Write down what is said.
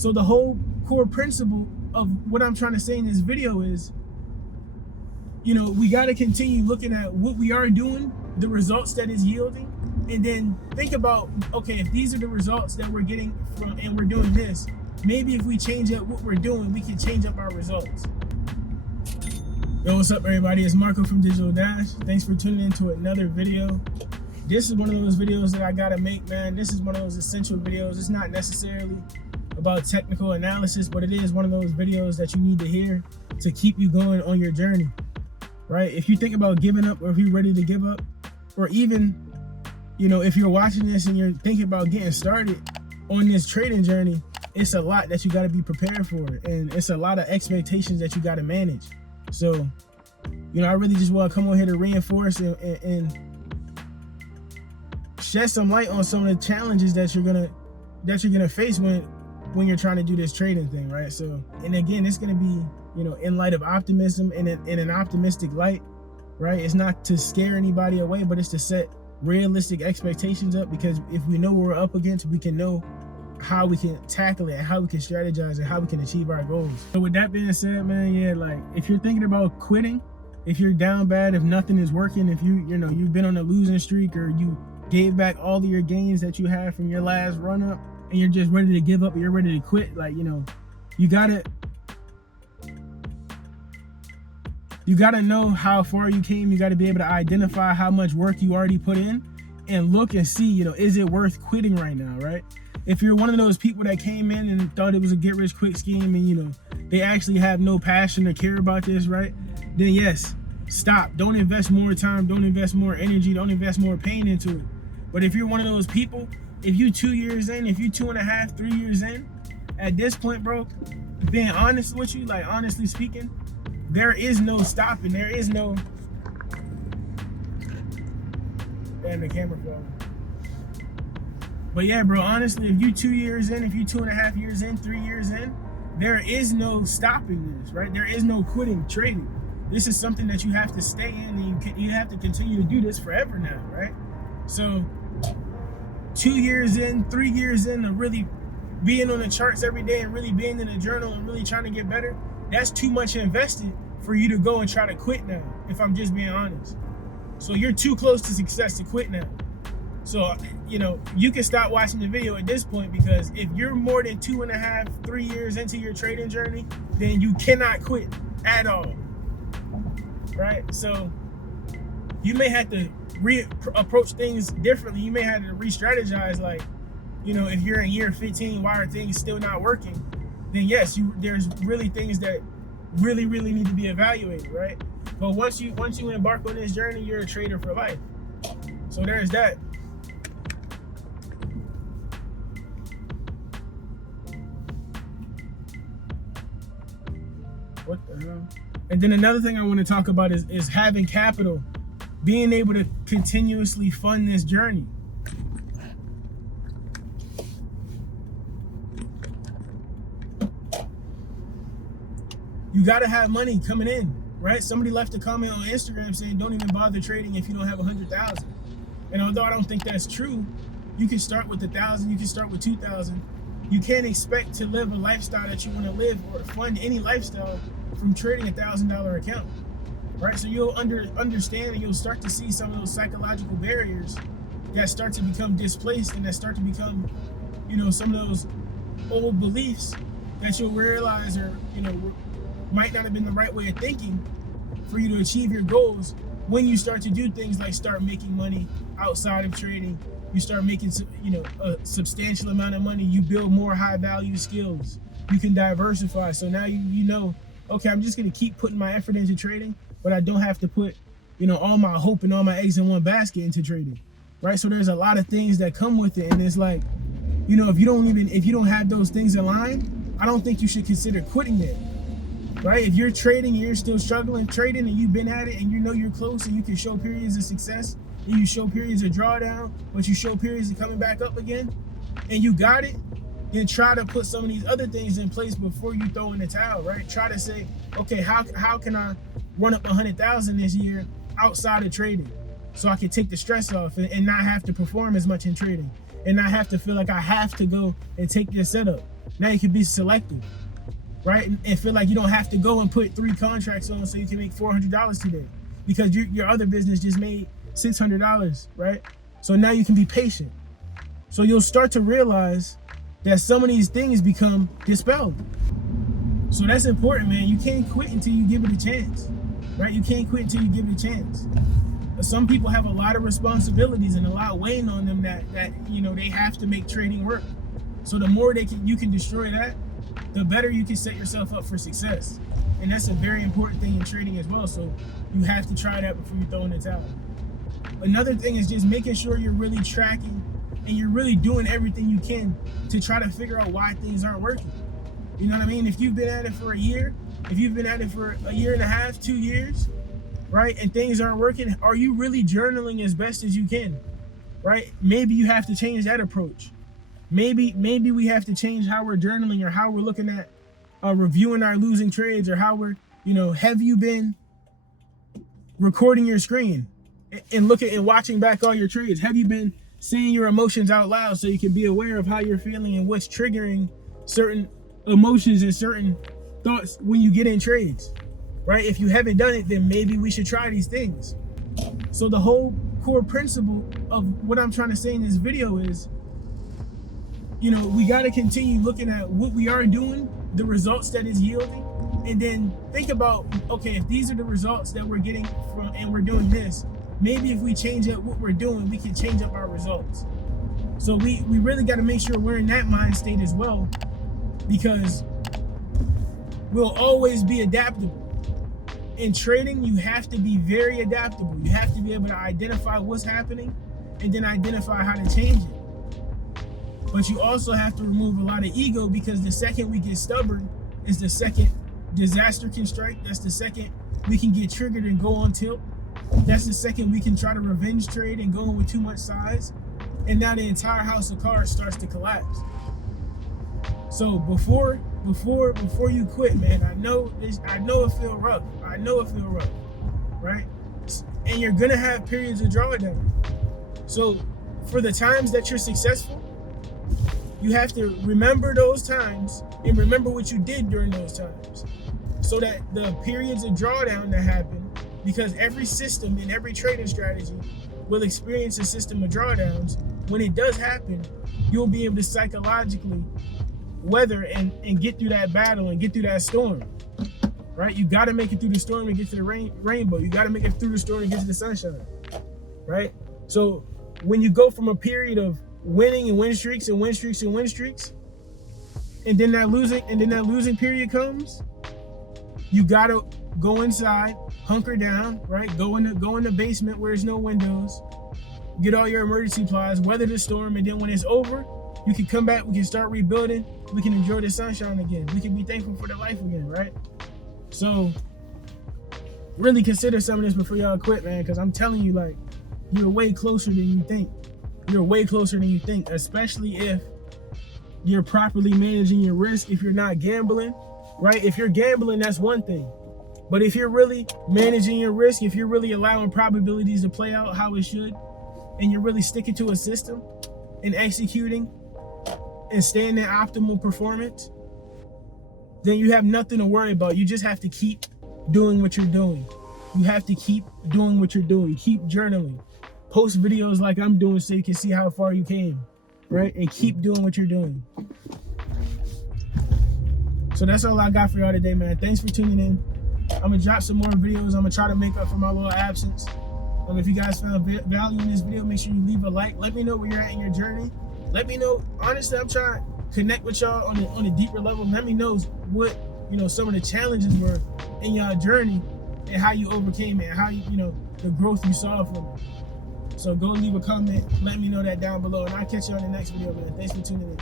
So the whole core principle of what I'm trying to say in this video is, we got to continue looking at what we are doing, the results that is yielding, and then think about, okay, if these are the results that we're getting from, and we're doing this, maybe if we change up what we're doing, we can change up our results. Yo, what's up, everybody? It's Marco from Digital Dash. Thanks for tuning into another video. This is one of those videos that I gotta make, man. This is one of those essential videos. It's not necessarily about technical analysis, but it is one of those videos that you need to hear to keep you going on your journey, right? If you think about giving up, or if you're ready to give up, or even, if you're watching this and you're thinking about getting started on this trading journey, it's a lot that you got to be prepared for, and it's a lot of expectations that you got to manage. So, I really just want to come on here to reinforce and shed some light on some of the challenges that you're gonna face when you're trying to do this trading thing, right? So, and again, it's gonna be, in light of optimism and in an optimistic light, right? It's not to scare anybody away, but it's to set realistic expectations up, because if we know what we're up against, we can know how we can tackle it, and how we can strategize, and how we can achieve our goals. So with that being said, man, yeah, like if you're thinking about quitting, if you're down bad, if nothing is working, if you've been on a losing streak, or you gave back all of your gains that you had from your last run up, and you're just ready to give up, you're ready to quit, like, you gotta know how far you came. You got to be able to identify how much work you already put in, and look and see, is it worth quitting right now, right? If you're one of those people that came in and thought it was a get-rich-quick scheme, and they actually have no passion or care about this, right? Then yes, stop. Don't invest more time. Don't invest more energy. Don't invest more pain into it. But if you're one of those people, if you 2 years in, if you 2.5, 3 years in, at this point, bro, being honest with you, like honestly speaking, there is no stopping. There is no. Damn, the camera fell. But yeah, bro, honestly, if you 2 years in, if you 2.5 years in, 3 years in, there is no stopping this, right? There is no quitting trading. This is something that you have to stay in, and you have to continue to do this forever now, right? So 2 years in, 3 years in, of really being on the charts every day, and really being in the journal, and really trying to get better, that's too much invested for you to go and try to quit now, if I'm just being honest. So you're too close to success to quit now. So, you can stop watching the video at this point, because if you're more than 2.5, 3 years into your trading journey, then you cannot quit at all, right? So you may have to approach things differently. You may have to re-strategize, like, if you're in year 15, why are things still not working? Then yes, there's really things that really, really need to be evaluated, right? But once you embark on this journey, you're a trader for life. So there's that. What the hell? And then another thing I want to talk about is having capital, being able to continuously fund this journey. You got to have money coming in, right? Somebody left a comment on Instagram saying, don't even bother trading if you don't have 100,000. And although I don't think that's true, you can start with 1,000, you can start with 2,000. You can't expect to live a lifestyle that you want to live, or fund any lifestyle, from trading $1,000 account, right? So you'll understand, and you'll start to see some of those psychological barriers that start to become displaced, and that start to become, some of those old beliefs that you'll realize are, might not have been the right way of thinking for you to achieve your goals. When you start to do things like start making money outside of trading, you start making, a substantial amount of money, you build more high value skills, you can diversify. So now you know, okay, I'm just going to keep putting my effort into trading, but I don't have to put, all my hope and all my eggs in one basket into trading, right? So there's a lot of things that come with it. And it's like, if you don't have those things in line, I don't think you should consider quitting it, right? If you're trading and you're still struggling trading, and you've been at it, and you're close, and you can show periods of success, and you show periods of drawdown, but you show periods of coming back up again, and you got it, then try to put some of these other things in place before you throw in the towel, right? Try to say, okay, how can I run up 100,000 this year outside of trading, so I can take the stress off and not have to perform as much in trading, and not have to feel like I have to go and take this setup. Now you can be selective, right? And feel like you don't have to go and put 3 contracts on so you can make $400 today because your other business just made $600, right? So now you can be patient. So you'll start to realize that some of these things become dispelled. So that's important, man. You can't quit until you give it a chance, right? You can't quit until you give it a chance. But some people have a lot of responsibilities and a lot weighing on them that they have to make trading work. So the more you can destroy that, the better you can set yourself up for success. And that's a very important thing in trading as well. So you have to try that before you throw in the towel. Another thing is just making sure you're really tracking and you're really doing everything you can to try to figure out why things aren't working. You know what I mean? If you've been at it for a year, if you've been at it for a year and a half, 2 years, right, and things aren't working, are you really journaling as best as you can, right? Maybe you have to change that approach. Maybe we have to change how we're journaling or how we're looking at reviewing our losing trades, or how we're, have you been recording your screen and looking and watching back all your trades? Have you been saying your emotions out loud so you can be aware of how you're feeling and what's triggering certain emotions and certain thoughts when you get in trades, right? If you haven't done it, then maybe we should try these things. So the whole core principle of what I'm trying to say in this video is, we got to continue looking at what we are doing, the results that is yielding, and then think about, okay, if these are the results that we're getting from and we're doing this, maybe if we change up what we're doing, we can change up our results. So we really got to make sure we're in that mind state as well, because we'll always be adaptable. In trading, you have to be very adaptable. You have to be able to identify what's happening and then identify how to change it. But you also have to remove a lot of ego, because the second we get stubborn is the second disaster can strike. That's the second we can get triggered and go on tilt. That's the second we can try to revenge trade and go in with too much size. And now the entire house of cards starts to collapse. So before you quit, man, I know it feel rough. I know it feel rough, right? And you're gonna have periods of drawdown. So for the times that you're successful, you have to remember those times and remember what you did during those times, so that the periods of drawdown that happen, because every system and every trading strategy will experience a system of drawdowns. When it does happen, you'll be able to psychologically weather and get through that battle and get through that storm, right? You got to make it through the storm and get to the rainbow. You got to make it through the storm and get to the sunshine, right? So when you go from a period of winning and win streaks and win streaks and win streaks, and then that losing period comes, you got to go inside, hunker down, right? Go in the basement where there's no windows, get all your emergency supplies, weather the storm, and then when it's over, you can come back, we can start rebuilding, we can enjoy the sunshine again, we can be thankful for the life again, right? So really consider some of this before y'all quit, man, because I'm telling you, like, you're way closer than you think. You're way closer than you think, especially if you're properly managing your risk, if you're not gambling, right? If you're gambling, that's one thing. But if you're really managing your risk, if you're really allowing probabilities to play out how it should, and you're really sticking to a system and executing and staying in optimal performance, then you have nothing to worry about. You just have to keep doing what you're doing. You have to keep doing what you're doing. Keep journaling. Post videos like I'm doing so you can see how far you came, right? And keep doing what you're doing. So that's all I got for y'all today, man. Thanks for tuning in. I'm gonna drop some more videos. I'm gonna try to make up for my little absence. If you guys found value in this video, make sure you leave a like. Let me know where you're at in your journey. Let me know. Honestly, I'm trying to connect with y'all on a deeper level. Let me know what some of the challenges were in y'all journey and how you overcame it, and how the growth you saw from it. So go leave a comment. Let me know that down below, and I'll catch you on the next video, man. Thanks for tuning in.